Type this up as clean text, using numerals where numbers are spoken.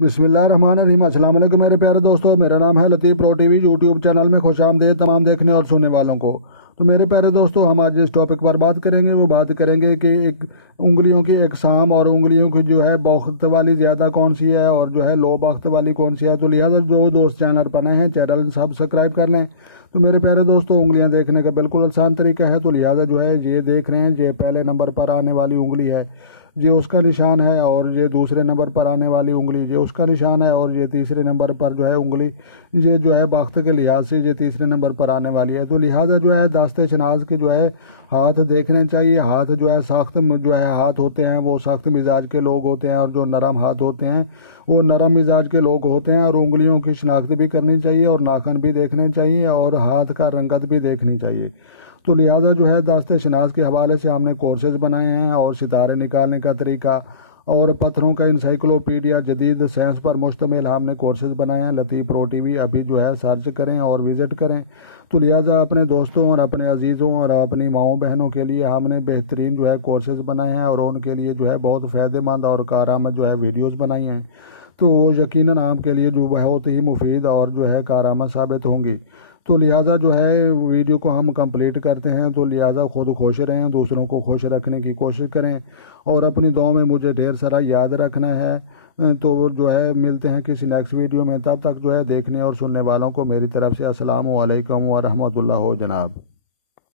बिस्मिल्लाहिर्रहमानिर्रहीम। अस्सलाम वालेकुम मेरे प्यारे दोस्तों, मेरा नाम है लतीफ़ प्रो टीवी। यूट्यूब चैनल में खुशामदीद तमाम देखने और सुनने वालों को। तो मेरे प्यारे दोस्तों, हम आज जिस टॉपिक पर बात करेंगे वो बात करेंगे कि एक उंगलियों की इकसाम और उंगलियों की जो है बख्त वाली ज़्यादा कौन सी है और जो है लो बख्त वाली कौन सी है। तो लिहाजा जो दोस्त चैनल पर नए हैं चैनल सब्सक्राइब कर लें। तो मेरे प्यारे दोस्तों, उंगलियां देखने का बिल्कुल आसान तरीका है। तो लिहाजा जो है ये देख रहे हैं, ये पहले नंबर पर आने वाली उंगली है, ये उसका निशान है, और ये दूसरे नंबर पर आने वाली उंगली ये उसका निशान है, और ये तीसरे नंबर पर जो है उंगली ये जो है बख्त के लिहाज से ये तीसरे नंबर पर आने वाली है। तो लिहाजा जो है दास्ते शनाज के जो है हाथ देखने चाहिए। हाथ जो है सख्त जो है हाथ होते हैं वो सख्त मिजाज के लोग होते हैं, और जो नरम हाथ होते हैं वो नरम मिजाज के लोग होते हैं। और उंगलियों की शनाख्त भी करनी चाहिए, और नाखन भी देखने चाहिए, और हाथ का रंगत भी देखनी चाहिए। तो लिहाजा जो है दास्ते शनाज के हवाले से हमने कोर्सेज बनाए हैं, और सितारे निकालने का तरीका और पत्थरों का इंसाइक्लोपीडिया जदीद साइंस पर मुश्तमिल हमने कोर्सेज बनाए हैं। लतीफ़ प्रो टीवी अभी जो है सर्च करें और विज़िट करें। तो लिहाजा अपने दोस्तों और अपने अजीज़ों और अपनी माओ बहनों के लिए हमने बेहतरीन जो है कोर्सेज बनाए हैं, और उनके लिए जो है बहुत फ़ायदेमंद और कारआमद जो है वीडियोस बनाई हैं। तो वो यकीनन आपके लिए जो बहुत ही मुफीद और जो है कारआमद साबित होंगी। तो लिहाजा जो है वीडियो को हम कंप्लीट करते हैं। तो लिहाजा खुद खुश रहें, दूसरों को खुश रखने की कोशिश करें, और अपनी दुआ में मुझे ढेर सारा याद रखना है। तो जो है मिलते हैं किसी नेक्स्ट वीडियो में। तब तक जो है देखने और सुनने वालों को मेरी तरफ से अस्सलामु अलैकुम व रहमतुल्लाह हो जनाब।